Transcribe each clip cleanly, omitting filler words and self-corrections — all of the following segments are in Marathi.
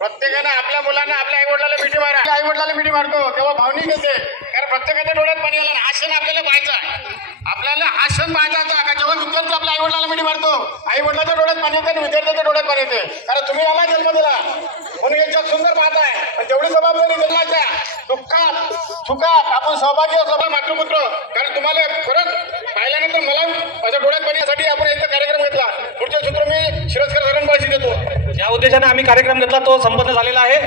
प्रत्येकाने आपल्या मुलांना आपल्या आईवडिलाला मिठी मारा. आईवडिलाला मिठी मारतो तेव्हा भावनिक येते, कारण प्रत्येकाच्या डोळ्यात पाणी आलं. हा क्षण आपल्याला पाहायचा, आपल्याला हा क्षण पाहायचा होता का जेव्हा विद्यार्थी आपल्या आईवडिलाला मिठी मारतो, आईवडिलाच्या डोळ्यात पाणी येते आणि विद्यार्थ्याच्या डोळ्यात पाणी येते. कारण तुम्ही आला जन्म दिला म्हणून याच्यात सुंदर पाहताय, पण तेवढी जबाबदारी जन्माच्या दुःखात सुखात आपण सहभागी असलो मातृपुत्र. कारण तुम्हाला खरंच पाहिल्यानंतर मला माझ्या डोळ्यात पाण्यासाठी आपण यांचा कार्यक्रम घेतला. पुढचे सूत्र मी शिरस्कर सरांपाशी देतो. ज्या उद्देशाने आम्ही कार्यक्रम घेतला तो संपन्न झालेला आहे.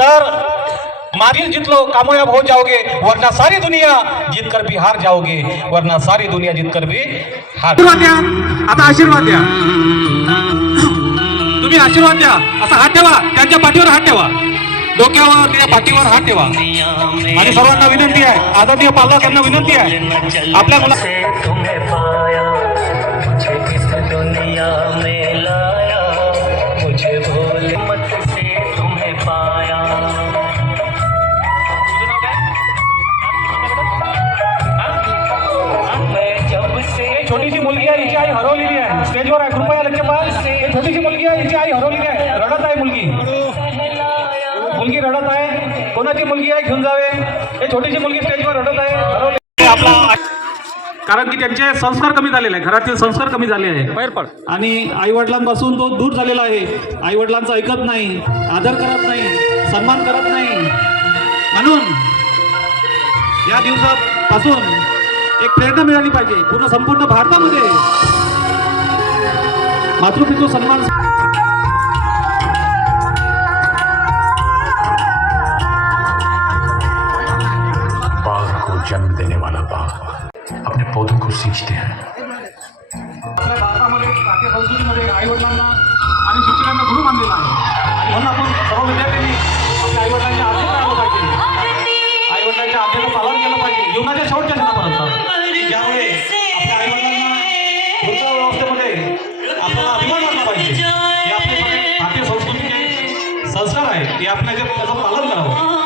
तर मागील जितलो कामयाब हो जाओगे वरना सारी दुनिया जीत कर भी हार जाओगे, वरना सारी दुनिया जीत कर भी हार. आता आशीर्वाद द्या, तुम्ही आशीर्वाद द्या. असा हात ठेवा, त्यांच्या पाठीवर हात ठेवा, डोक्यावर त्या पाठीवर हात ठेवा. आणि सर्वांना विनंती आहे, आदरणीय पालकांना विनंती आहे, आपल्या मुला छोटीशी मुलगी आहे, हिची आई हरवलेली आहे, स्टेजवर आहे, कृपया लक्ष पाहा. छोटीशी मुलगी आहे, हिची आई हरवलेली आहे, रडत आहे मुलगी रडत आहे. कोणाची मुलगी आहे घेऊन जावे. हे छोटीशी मुलगी स्टेजवर रडत आहे, हरवली. आपला कारण की त्यांचे संस्कार कमी झालेले आहे, घरातील संस्कार कमी झाले आहे आणि आई वडिलांपासून तो दूर झालेला आहे. आई वडिलांचं ऐकत नाही, आदर करत नाही, सन्मान करत नाही. म्हणून या दिवसापासून एक प्रेरणा मिळाली पाहिजे. पूर्ण संपूर्ण भारतामध्ये मातृपितृ सन्मान. बाग को जन्म देने वाला बाग अपने पौधों को सींचते हैं. आपल्या भारतामध्ये भारतीय संस्कृतीमध्ये आई वडिलांना आणि शिक्षकांना गुरु मानलेला आहे. म्हणून आपण सर्व विद्यार्थ्यांनी आपल्या आई वडिलांच्या आज्ञा राहिलं पाहिजे, आई वडिलांच्या आज्ञेचं पालन केलं पाहिजे जीवनाच्या शेवटच्या क्षणापर्यंत. त्यामुळे आपल्या आई वडिलांना पुढच्या व्यवस्थेमध्ये आपल्याला अभिमान वाटला पाहिजे. हे आपले भारतीय संस्कृतीचे संस्कार आहेत, हे आपल्या त्याचं पालन करावं.